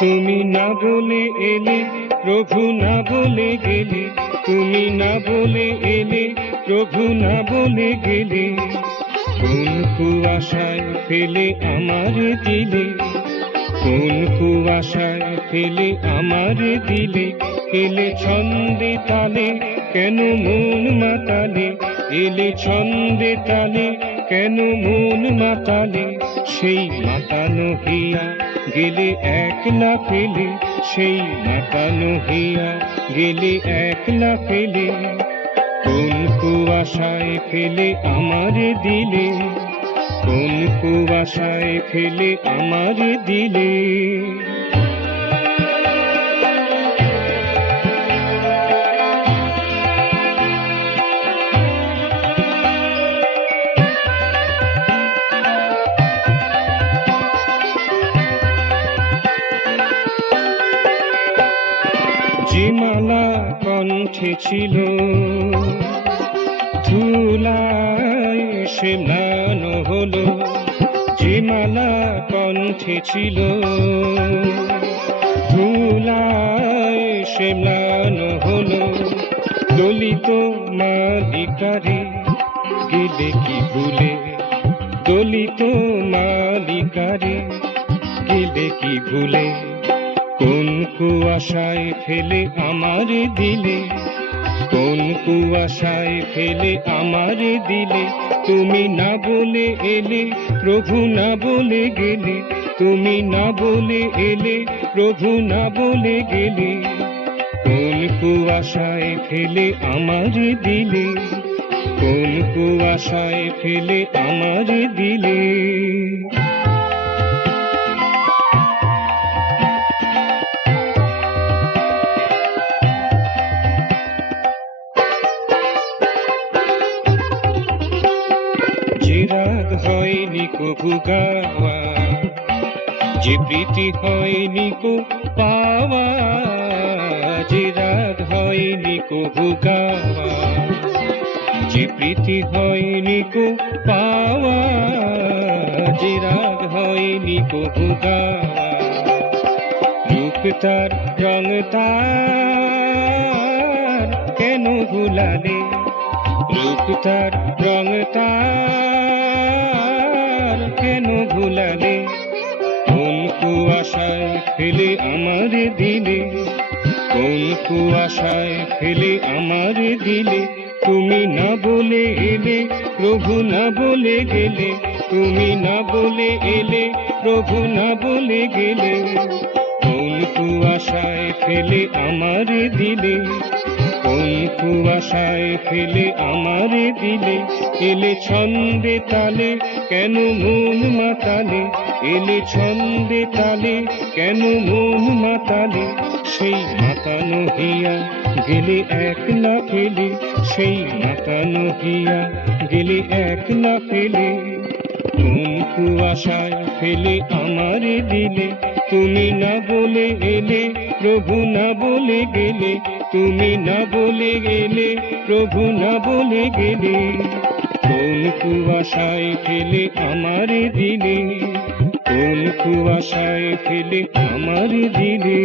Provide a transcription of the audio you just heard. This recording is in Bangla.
তুমি না বলে এলে প্রভু না বলে গেলে, তুমি না বলে এলে প্রভু না বলে গেলে, কোন কুয়াশায় ফেলে আমার দিলে, কোন কুয়াশায় ফেলে আমার দিলে, এলে ছন্দে তালে কেন মন মাতালে, এলে ছন্দে তালে কেন মন মাতালে, সেই মাতানো হিয়া গেলে একলা ফেলে, সেই মাতানো হিয়া গেলে একলা ফেলে, কোন কুয়াশায় ফেলে আমার দিলে, কোন কুয়াশায় ফেলে আমার দিলে। যে মালা কণ্ঠে ছিল ধুলায় সে ম্লানো হলো, যে মালা কণ্ঠে ছিল ধুলায় সে ম্লানো হলো, দলিত মালিকারে গেলে কি ভুলে, দলিত মালিকারে গেলে কি ভুলে, কোন কুয়াশায় ফেলে আমার দিলে, কোন কুয়াশায় ফেলে আমার দিলে, তুমি না বলে এলে প্রভু না বলে গেলে, তুমি না বলে এলে প্রভু না বলে গেলে, কোন কুয়াশায় ফেলে আমার দিলে, কোন কুয়াশায় ফেলে আমার দিলে। যে রাগ হয়নি কভু গাওয়া, যে প্রীতি হয়নি কো পাওয়া, যে রাগ হয়নি কভু গাওয়া, যে প্রীতি হয়নি কো পাওয়া, যে রাগ হয়নি কভু গাওয়া, রূপ তার রং তার কেন ভুলালে, রূপ তার রং তার কেন ভুলালে, কোন কুয়াশায় ফেলে আমার দিলে, কোন কুয়াশায় ফেলে আমার দিলে, তুমি না বলে এলে প্রভু না বলে গেলে, তুমি না বলে এলে প্রভু না বলে গেলে, কোন কুয়াশায় ফেলে আমার দিলে, কোন কুয়াশায় ফেলে আমার দিলে, এলে ছন্দে তালে কেন মন মাতালে, এলে ছন্দে তালে কেন মন মাতালে, সেই মাতানো হিয়া গেলে একলা ফেলে, সেই মাতানো হিয়া গেলে একলা ফেলে, কোন কুয়াশায় ফেলে আমার দিলে, তুমি না বলে এলে প্রভু না বলে গেলে, তুমি না বলে গেলে প্রভু না বলে গেলে, কোন কুয়াশায় ফেলে আমার দিলে, কোন কুয়াশায় ফেলে আমার দিলে।